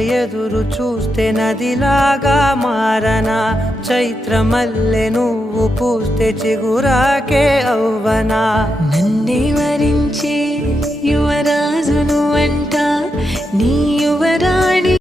ఎదురు చూస్తే నదిలాగా మారనా, చైత్రమల్లె నువ్వు పూస్తే చిగురాకే అవ్వనా. నన్నే వరించే యువరాజును అంట నీ యువరాణి